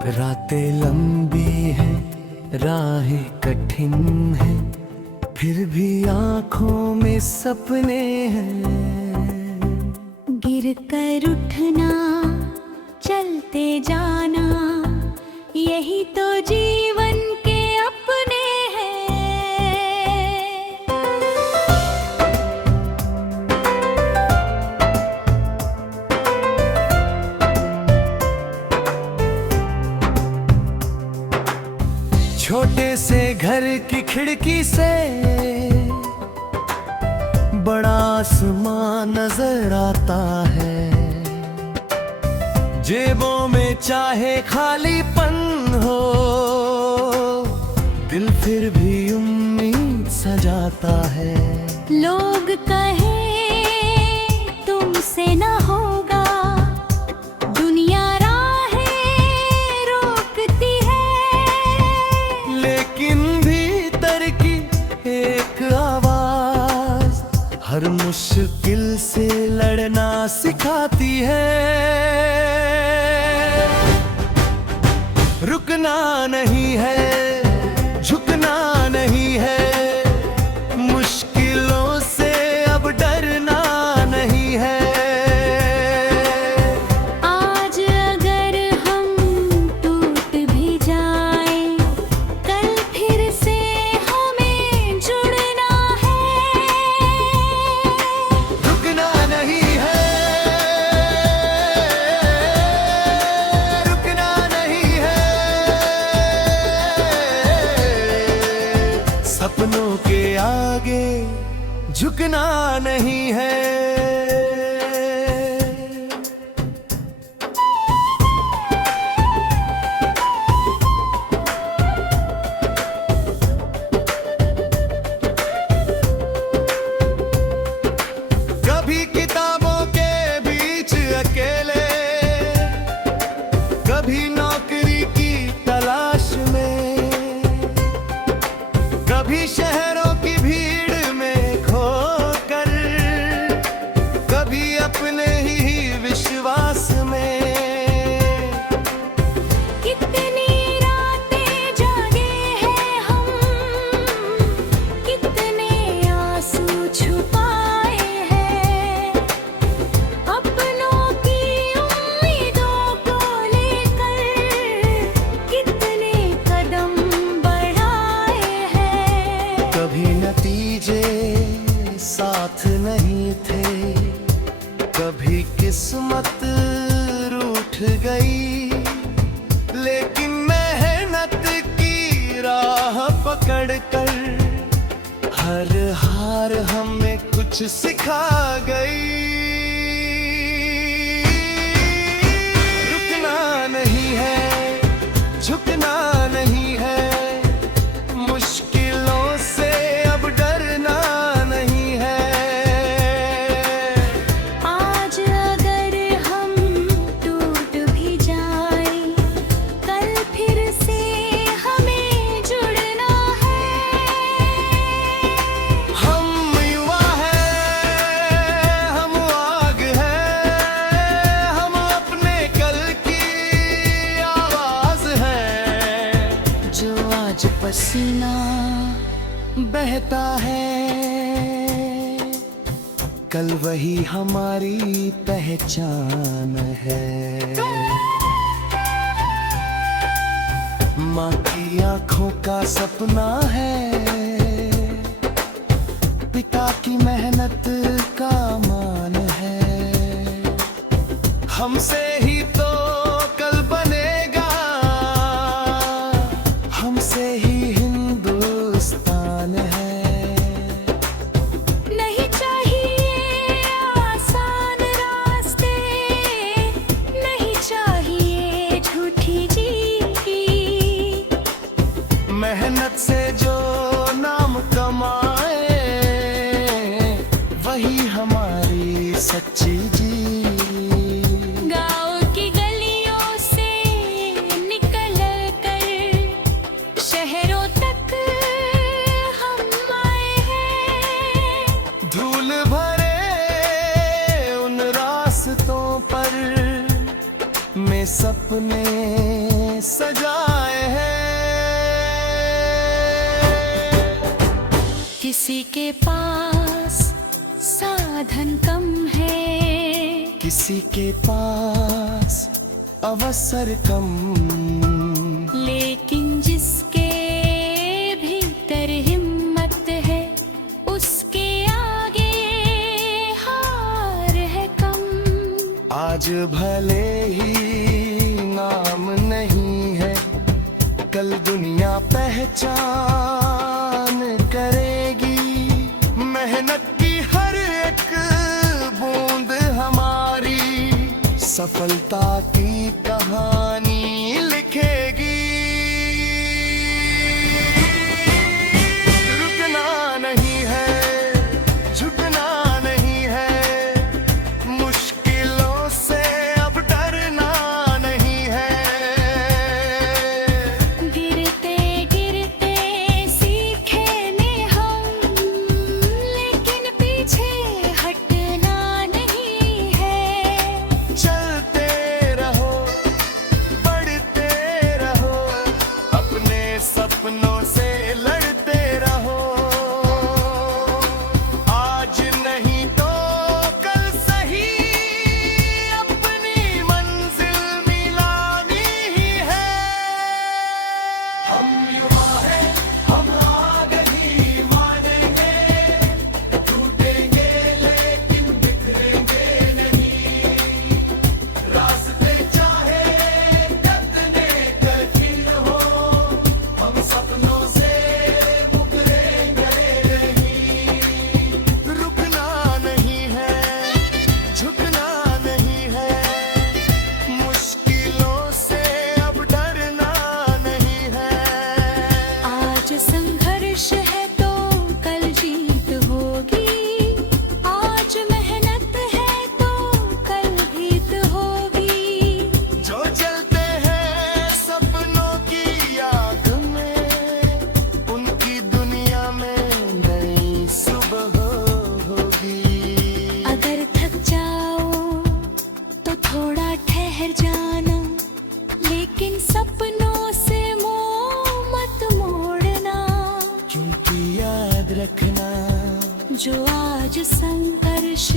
रातें लंबी हैं, राहें कठिन हैं, फिर भी आँखों में सपने हैं। गिर कर उठना, चलते जाना, यही तो जीवन के अपने हैं। छोटे से घर की खिड़की से बड़ा आसमान नजर आता है। जेबों में चाहे खालीपन हो, दिल फिर भी उम्मीद सजाता है। लोग कहे तुमसे ना होगा, दुनिया राहें रोकती है, लेकिन भीतर की एक आवाज हर मुश्किल से लड़ना सिखाती है। रुकना नहीं है, झुकना नहीं है, मुश्किलों से अब डरना नहीं है। आज अगर हम टूट भी जाएं, कल फिर से हमें जुड़ना है। रुकना नहीं है, रुकना नहीं है, सपनों के आगे झुकना नहीं है। कभी किताबों के बीच अकेले, कभी नौकरी की तलाश में, कभी शहरों की भीड़ में खोकर, कभी अपने ही विश्वास में। कितनी रातें जागे हैं हम, कितने आंसू छुपाए हैं, अपनों की उम्मीदों को लेकर कितने कदम बढ़ाए हैं। कभी नतीजे साथ नहीं थे, कभी किस्मत रूठ गई, लेकिन मेहनत की राह पकड़कर हर हार हमें कुछ सिखा गई। रुकना नहीं है, झुकना नहीं है, मुश्किलों से अब डरना नहीं है। आज अगर हम टूट भी जाएं, कल फिर से हमें जुड़ना है। हम युवा हैं, हम आग हैं, हम अपने कल की आवाज हैं। जो आज पसीना बहता है, कल वही हमारी पहचान है। माँ की आंखों का सपना है, पिता की मेहनत का मान है। हमसे ही तो कल बनेगा, हमसे ही हिंदुस्तान है। नहीं चाहिए आसान रास्ते, नहीं चाहिए झूठी जीत, मेहनत से जो नाम कमाए, वही हमारी सच्ची जीत। गाँव की गलियों से निकल कर शहरों तक हम आए हैं। धूल भरे उन रास्तों पर में सपने सजाए हैं। किसी के पास साधन कम है, किसी के पास अवसर कम, लेकिन जिसके भीतर हिम्मत है उसके आगे हार है कम। आज भले ही नाम नहीं है, कल दुनिया पहचान करेगी। मेहनत की हर एक बूंद हमारी सफलता की कहानी लिखेगी। रुकना नहीं है, झुकना नहीं है, मुश्किलों से अब डरना नहीं है। गिरते गिरते सीखे ने हम, लेकिन पीछे हटना नहीं है। चलते रहो, बढ़ते रहो, अपने सपनों से लड़ते रहो। आज नहीं तो कल सही, अपनी मंजिल मिलानी ही है। हम युवा हैं, हम आगे ही मानेंगे, टूटेंगे लेकिन बिखरेंगे नहीं। रास्ते चाहे कितने कठिन हो, हम सपनों से मुकरेंगे नहीं। रुकना नहीं है, झुकना नहीं है, मुश्किलों से अब डरना नहीं है। आज संघर्ष है तो कल जीत होगी, आज मेहनत है तो कल जीत होगी। जो चलते हैं सपनों की याद में, उनकी दुनिया में नई सुबह होगी। अगर थक जाओ तो थोड़ा ठहर जाना, लेकिन सपनों से मुंह मत मोड़ना। क्योंकि याद रखना, जो आज संघर्ष